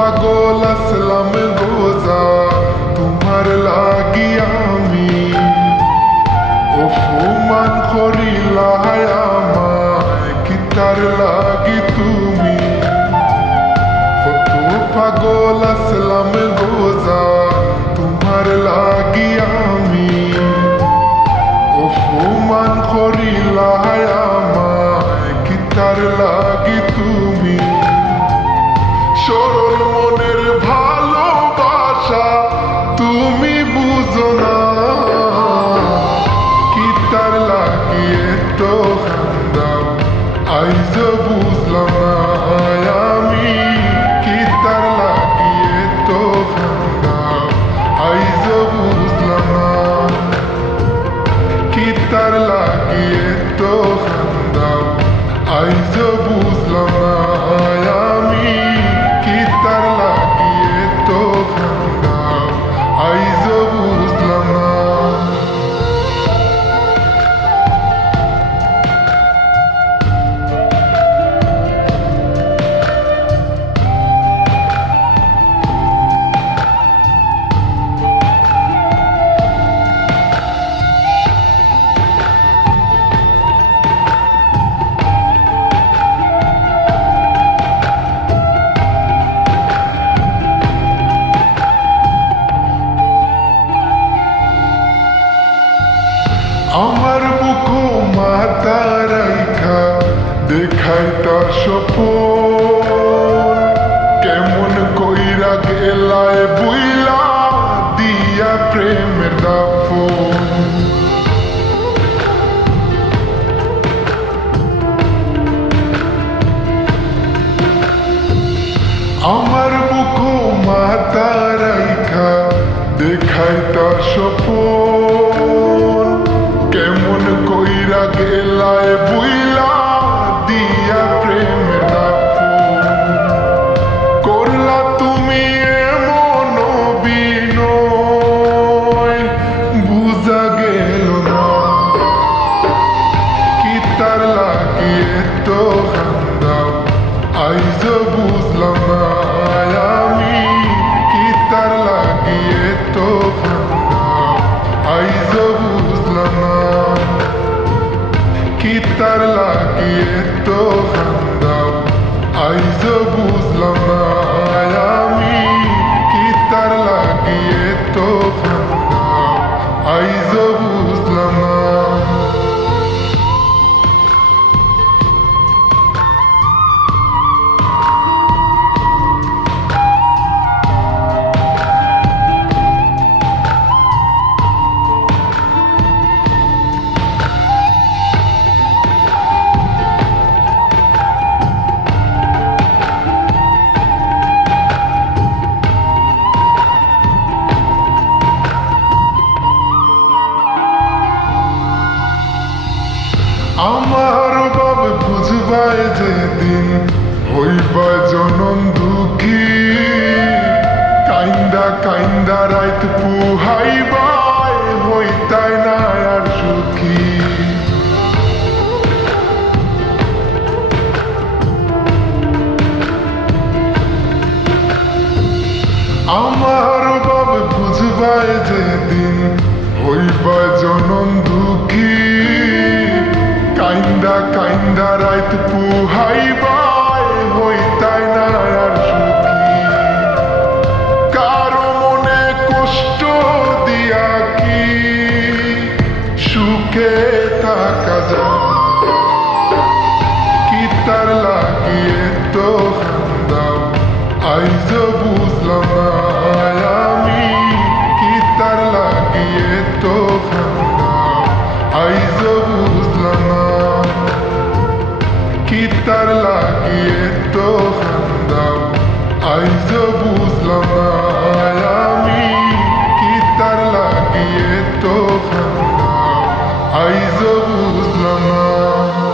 পাগল আসলাম গোজা তোমার লাগি আমি অপমান করিলা আমায় কি তার লাগি তুমি কত পাগল আসলাম গোজা তোমার লাগি আমি অপমান করিলা আমায় কি তার লাগি তুমি সরল মনের ভালোবাসা তুমি বুঝো না কি তার লাগিয়ে তো কান্দাও আইজ বুঝলাম না আমি কি তার লাগিয়ে তো কান্দাও আইজ বুঝলাম না কি তার লাগিয়ে তো কান্দাও আইজ বুঝলাম না আমি কি তার লাগিয়ে তো কান্দাও আইজ বুঝলাম না আমার বুক মাথা রাইখা দেখাই তার সপন কেমন কইরা গেলায় বুইলা দিয়া প্রেমের দাফন আমার বুক মাথা রাইখা দেখাই তার সপন কেমন কইরা গেলায় বুইলা দিয়া প্রেমের দাফন করলা তুমি এমন বিনয় বুঝা গেল না কি তার লাগিয়ে তো কান্দাও আইজ বুঝলাম না আমি কি তার লাগিয়ে তো কান্দাও আইজ বুঝলাম না কি তার লাগিয়ে তো কান্দাও আইজ বুঝলাম না আমি কি তার লাগিয়ে তো কান্দাও আইজ বুঝলাম না আমার বাব বুঝবাই যেদিন হইবা জনম দুঃখী কাইন্দা কাইন্দা রাইত পুহাইবাই হইতাই না আর সুখী আমার বাব বুঝবাই যেদিন হইবা জনম দুঃখী কাইন্দা কাইন্দা রাইত পুহাইবাই হইতাই না আর সুখী কারো মনে কষ্ট দিয়া কি সুখে থাকা যায় কি তার লাগিয়ে তো কান্দাও আইজ বুঝলাম না আমি কি তার লাগিয়ে তো কান্দাও আইজ বুঝলাম না কি তার লাগিয়ে তো কান্দাও আইজ বুঝলাম না আমি কি তার লাগিয়ে তো কান্দাও আইজ বুঝলাম না